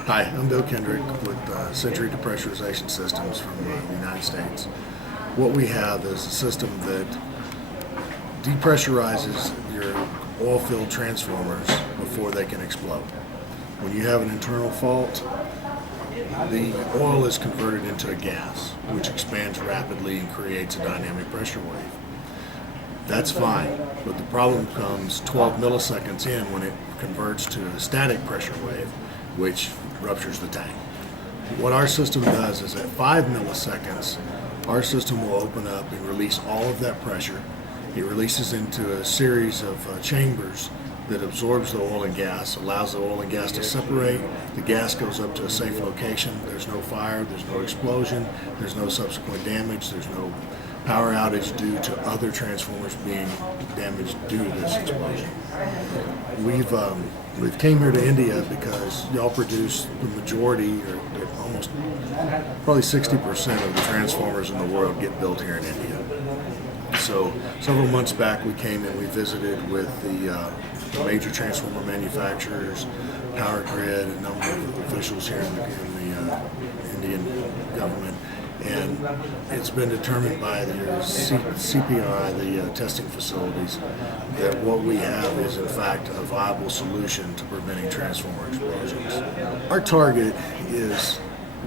Hi, I'm Bill Kendrick with Sentry Depressurization Systems from the United States. What we have is a system that depressurizes your oil-filled transformers before they can explode. When you have an internal fault, the oil is converted into a gas, which expands rapidly and creates a dynamic pressure wave. That's fine, but the problem comes 12 milliseconds in when it converts to a static pressure wave, which ruptures the tank. What our system does is at 5 milliseconds, our system will open up and release all of that pressure. It releases into a series of chambers that absorbs the oil and gas, allows the oil and gas to separate. The gas goes up to a safe location. There's no fire, there's no explosion, there's no subsequent damage, there's no power outage due to other transformers being damaged due to this explosion. We've came here to India because y'all produce the majority, or almost probably 60% of the transformers in the world get built here in India. So several months back we came and we visited with the major transformer manufacturers, Power Grid, a number of officials here in the Indian government. And it's been determined by the CPI, the testing facilities, that what we have is in fact a viable solution to preventing transformer explosions. Our target is,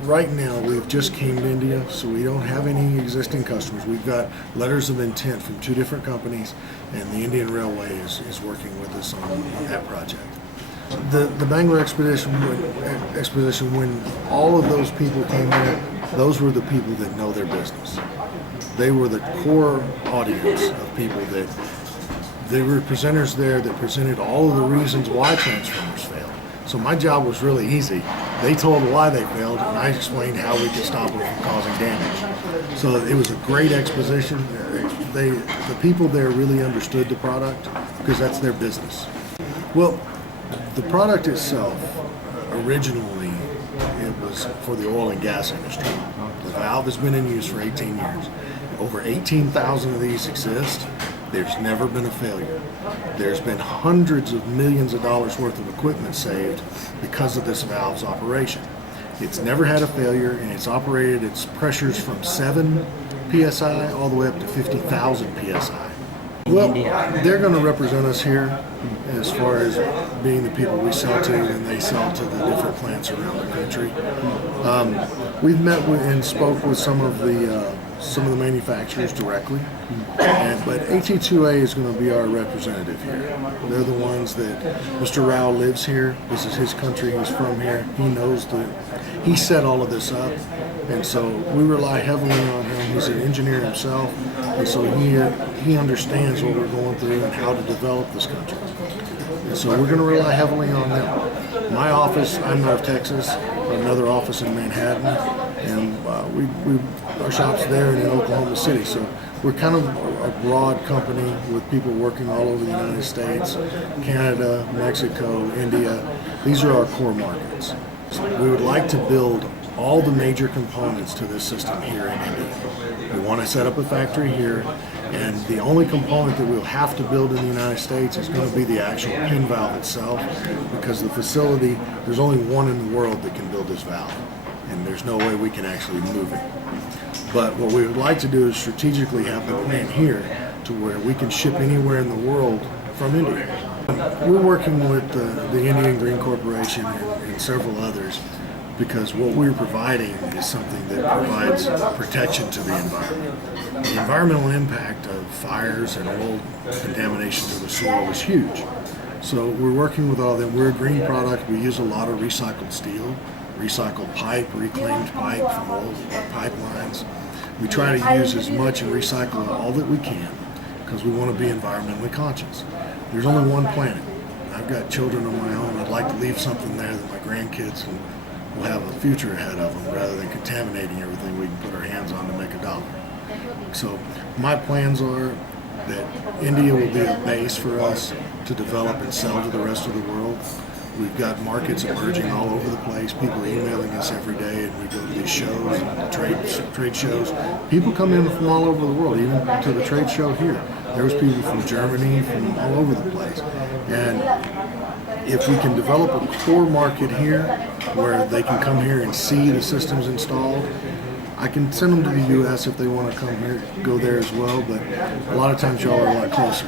right now we've just came to India, so we don't have any existing customers. We've got letters of intent from 2 different companies, and the Indian Railway is working with us on that project. The Bangalore Expedition, when all of those people came here, those were the people that know their business. They were the core audience of people that, they were presenters there that presented all of the reasons why transformers failed. So my job was really easy. They told why they failed, and I explained how we could stop them from causing damage. So it was a great exposition. The people there really understood the product because that's their business. Well, the product itself, originally, it was for the oil and gas industry. The valve has been in use for 18 years. Over 18,000 of these exist. There's never been a failure. There's been hundreds of millions of dollars worth of equipment saved because of this valve's operation. It's never had a failure, and it's operated its pressures from 7 psi all the way up to 50,000 psi. Well, they're going to represent us here as far as being the people we sell to, and they sell to the different plants around the country. We've met with and spoke with some of the manufacturers directly, but AT2A is going to be our representative here. They're the ones that Mr. Rao lives here. This is his country. He's from here. He knows he set all of this up, and so we rely heavily on him. He's an engineer himself, and so he understands what we're going through and how to develop this country. And so we're going to rely heavily on them. My office, I'm out of Texas, another office in Manhattan, and our shop's there and in Oklahoma City. So we're kind of a broad company with people working all over the United States, Canada, Mexico, India. These are our core markets. We would like to build all the major components to this system here in India. We want to set up a factory here, and the only component that we'll have to build in the United States is going to be the actual pin valve itself, because the facility, there's only one in the world that can build this valve, and there's no way we can actually move it. But what we would like to do is strategically have the plant here to where we can ship anywhere in the world from India. We're working with the Indian Green Corporation and several others, because what we're providing is something that provides protection to the environment. The environmental impact of fires and oil contamination to the soil is huge. So we're working with all of them. We're a green product. We use a lot of recycled steel, recycled pipe, reclaimed pipe from old pipelines. We try to use as much and recycle all that we can because we want to be environmentally conscious. There's only one planet. I've got children of my own. I'd like to leave something there that my grandkids will have a future ahead of them, rather than contaminating everything we can put our hands on to make a dollar. So my plans are that India will be a base for us to develop and sell to the rest of the world. We've got markets emerging all over the place, people emailing us every day, and we go to these shows and trade shows. People come in from all over the world, even to the trade show here. There was people from Germany, from all over the place. And if we can develop a core market here where they can come here and see the systems installed, I can send them to the U.S. if they want to come here, go there as well, but a lot of times y'all are a lot closer.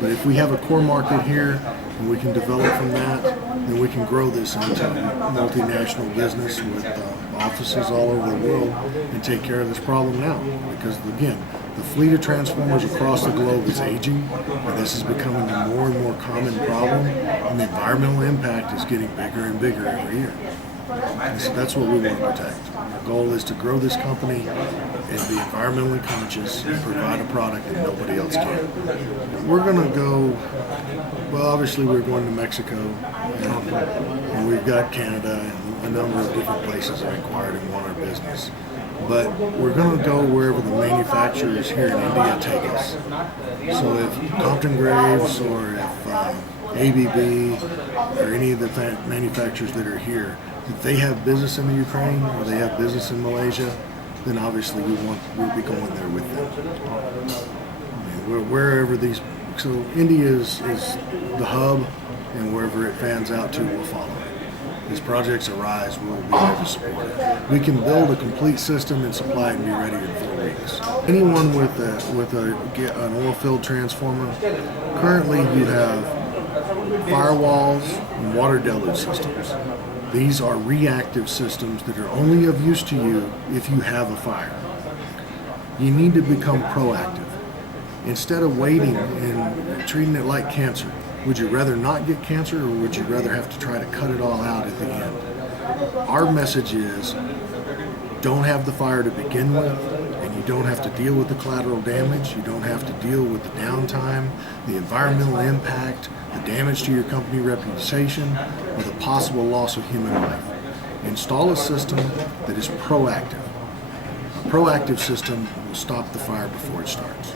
But if we have a core market here and we can develop from that, then we can grow this into a multinational business with offices all over the world and take care of this problem now. Because again, the fleet of transformers across the globe is aging, and this is becoming a more and more common problem, and the environmental impact is getting bigger and bigger every year. And so that's what we want to protect. Our goal is to grow this company and be environmentally conscious and provide a product that nobody else can. We're going to go, well, obviously we're going to Mexico, and we've got Canada and a number of different places that are inquired and want our business. But we're going to go wherever the manufacturers here in India take us. So if Compton Graves or if ABB or any of the manufacturers that are here, if they have business in the Ukraine or they have business in Malaysia, then obviously we'll be going there with them. I mean, wherever these, so India is the hub, and wherever it fans out to, we'll follow it. As projects arise, we'll be there to support it. We can build a complete system and supply it and be ready in 4 weeks. Anyone with an oil-filled transformer, currently you have firewalls and water deluge systems. These are reactive systems that are only of use to you if you have a fire. You need to become proactive. Instead of waiting and treating it like cancer, would you rather not get cancer, or would you rather have to try to cut it all out at the end? Our message is, don't have the fire to begin with, and you don't have to deal with the collateral damage. You don't have to deal with the downtime, the environmental impact, the damage to your company reputation, or the possible loss of human life. Install a system that is proactive. A proactive system will stop the fire before it starts.